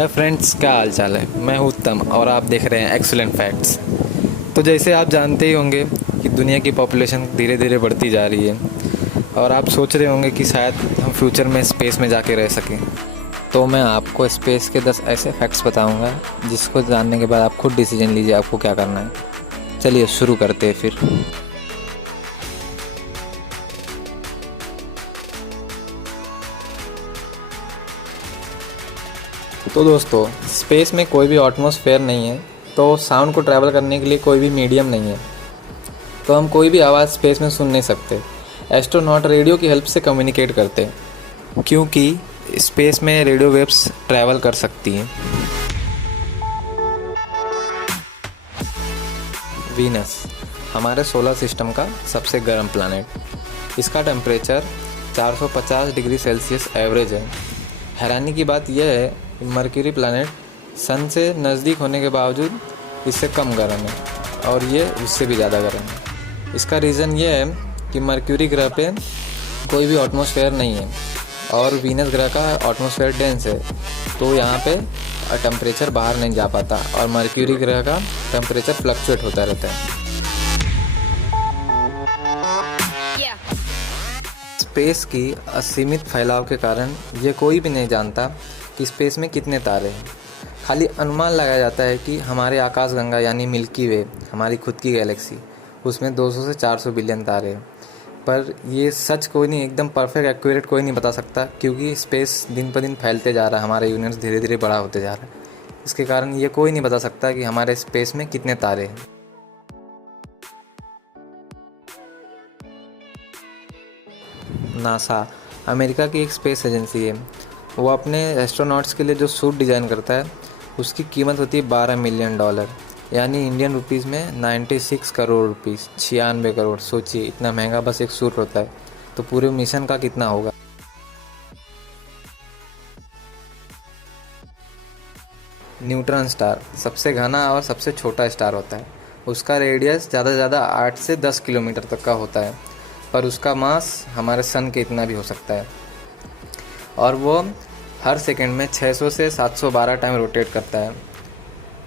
Hi friends, क्या हाल चाल है। मैं हूँ उत्तम और आप देख रहे हैं एक्सीलेंट फैक्ट्स। तो जैसे आप जानते ही होंगे कि दुनिया की पॉपुलेशन धीरे धीरे बढ़ती जा रही है और आप सोच रहे होंगे कि शायद हम फ्यूचर में स्पेस में जाके रह सकें। तो मैं आपको स्पेस के 10 ऐसे फैक्ट्स बताऊंगा जिसको जानने के बाद आप खुद डिसीजन लीजिए आपको क्या करना है। चलिए शुरू करते हैं फिर। तो दोस्तों, स्पेस में कोई भी एटमॉस्फेयर नहीं है, तो साउंड को ट्रैवल करने के लिए कोई भी मीडियम नहीं है, तो हम कोई भी आवाज़ स्पेस में सुन नहीं सकते। एस्ट्रोनॉट रेडियो की हेल्प से कम्युनिकेट करते हैं क्योंकि स्पेस में रेडियो वेव्स ट्रैवल कर सकती हैं। वीनस हमारे सोलर सिस्टम का सबसे गर्म प्लैनेट। इसका टेम्परेचर 450 डिग्री सेल्सियस एवरेज है। हैरानी की बात यह है कि मर्क्यूरी प्लैनेट सन से नज़दीक होने के बावजूद इससे कम गर्म है और ये उससे भी ज़्यादा गर्म है। इसका रीज़न ये है कि मर्क्यूरी ग्रह पे कोई भी एटमॉस्फेयर नहीं है और वीनस ग्रह का एटमॉस्फेयर डेंस है, तो यहाँ पे टेम्परेचर बाहर नहीं जा पाता और मर्क्यूरी ग्रह का टेम्परेचर फ्लक्चुएट होता रहता है। स्पेस की असीमित फैलाव के कारण ये कोई भी नहीं जानता कि स्पेस में कितने तारे हैं। खाली अनुमान लगाया जाता है कि हमारे आकाशगंगा यानी मिल्की वे, हमारी खुद की गैलेक्सी, उसमें 200 से 400 बिलियन तारे हैं। पर ये सच कोई नहीं, एकदम परफेक्ट एक्यूरेट कोई नहीं बता सकता क्योंकि स्पेस दिन पर दिन फैलते जा रहा है, हमारा यूनिवर्स धीरे धीरे बड़ा होते जा रहा है। इसके कारण ये कोई नहीं बता सकता कि हमारे स्पेस में कितने तारे हैं। नासा अमेरिका की एक स्पेस एजेंसी है। वो अपने एस्ट्रोनॉट्स के लिए जो सूट डिज़ाइन करता है उसकी कीमत होती है $12 मिलियन, यानी इंडियन रुपीज़ में 96 करोड़ रुपीज़, 96 करोड़। सोचिए, इतना महंगा बस एक सूट होता है, तो पूरे मिशन का कितना होगा। न्यूट्रॉन स्टार सबसे घना और सबसे छोटा स्टार होता है। उसका रेडियस ज़्यादा से ज़्यादा 8 से 10 किलोमीटर तक का होता है, पर उसका मास हमारे सन के इतना भी हो सकता है और वो हर सेकंड में 600 से 712 टाइम रोटेट करता है।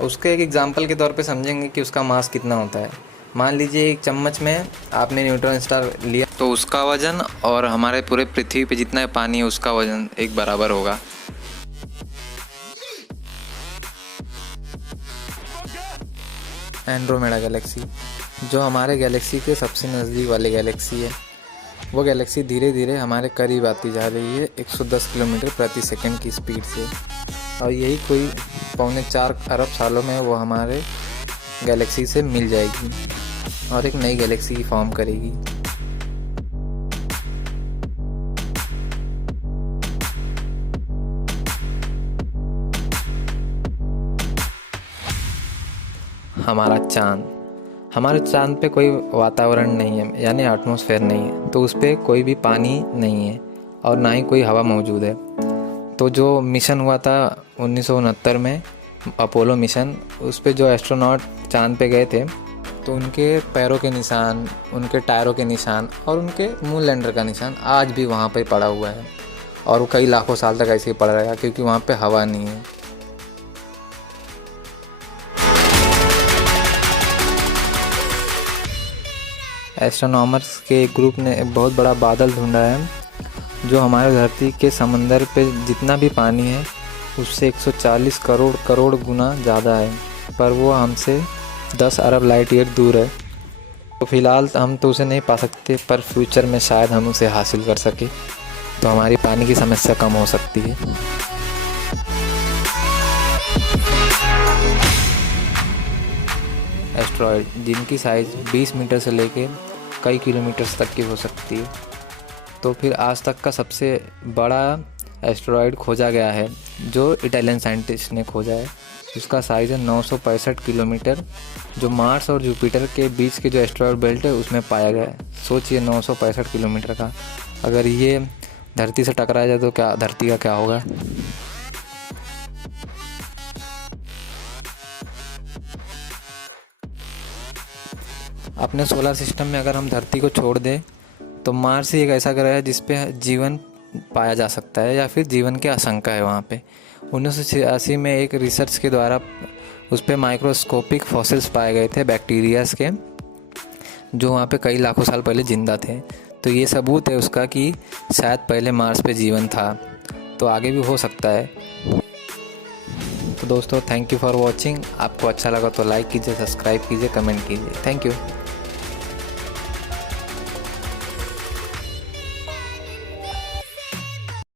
उसके एक एग्जांपल के तौर पे समझेंगे कि उसका मास कितना होता है। मान लीजिए एक चम्मच में आपने न्यूट्रॉन स्टार लिया, तो उसका वज़न और हमारे पूरे पृथ्वी पे जितना पानी है उसका वज़न एक बराबर होगा। एंड्रोमेडा गैलेक्सी, जो हमारे गैलेक्सी के सबसे नज़दीक वाली गैलेक्सी है, वो गैलेक्सी धीरे धीरे हमारे करीब आती जा रही है 110 किलोमीटर प्रति सेकंड की स्पीड से, और यही कोई 4.25 अरब सालों में वो हमारे गैलेक्सी से मिल जाएगी और एक नई गैलेक्सी फॉर्म करेगी। हमारा चाँद, हमारे चाँद पे कोई वातावरण नहीं है, यानी एटमॉस्फेयर नहीं है, तो उस पर कोई भी पानी नहीं है और ना ही कोई हवा मौजूद है। तो जो मिशन हुआ था 1969 में, अपोलो मिशन, उस पर जो एस्ट्रोनॉट चाँद पे गए थे तो उनके पैरों के निशान, उनके टायरों के निशान और उनके मून लैंडर का निशान आज भी वहाँ पर पड़ा हुआ है और वो कई लाखों साल तक ऐसे ही पड़ा रहेगा क्योंकि वहाँ पर हवा नहीं है। एस्ट्रोनॉमर्स के एक ग्रुप ने एक बहुत बड़ा बादल ढूंढा है जो हमारे धरती के समंदर पे जितना भी पानी है उससे 140 करोड़ करोड़ गुना ज़्यादा है, पर वो हमसे 10 अरब लाइट ईयर दूर है। तो फिलहाल हम तो उसे नहीं पा सकते, पर फ्यूचर में शायद हम उसे हासिल कर सके तो हमारी पानी की समस्या कम हो सकती है। एस्ट्रॉयड, जिनकी साइज़ 20 मीटर से लेके कई किलोमीटर्स तक की हो सकती है। तो फिर आज तक का सबसे बड़ा एस्ट्रॉयड खोजा गया है जो इटालियन साइंटिस्ट ने खोजा है। उसका साइज़ है 965 किलोमीटर, जो मार्स और जुपिटर के बीच के जो एस्ट्रॉयड बेल्ट है उसमें पाया गया है। सोचिए 965 किलोमीटर का, अगर ये धरती से टकरा जाए तो क्या धरती का क्या होगा। अपने सोलर सिस्टम में अगर हम धरती को छोड़ दें तो मार्स ही एक ऐसा ग्रह है जिस पे जीवन पाया जा सकता है या फिर जीवन की आशंका है वहाँ पे। 1986 में एक रिसर्च के द्वारा उस पर माइक्रोस्कोपिक फॉसिल्स पाए गए थे बैक्टीरियाज के, जो वहाँ पे कई लाखों साल पहले ज़िंदा थे। तो ये सबूत है उसका कि शायद पहले मार्स पे जीवन था, तो आगे भी हो सकता है। तो दोस्तों, थैंक यू फॉर वॉचिंग। आपको अच्छा लगा तो लाइक कीजिए, सब्सक्राइब कीजिए, कमेंट कीजिए। Thank you.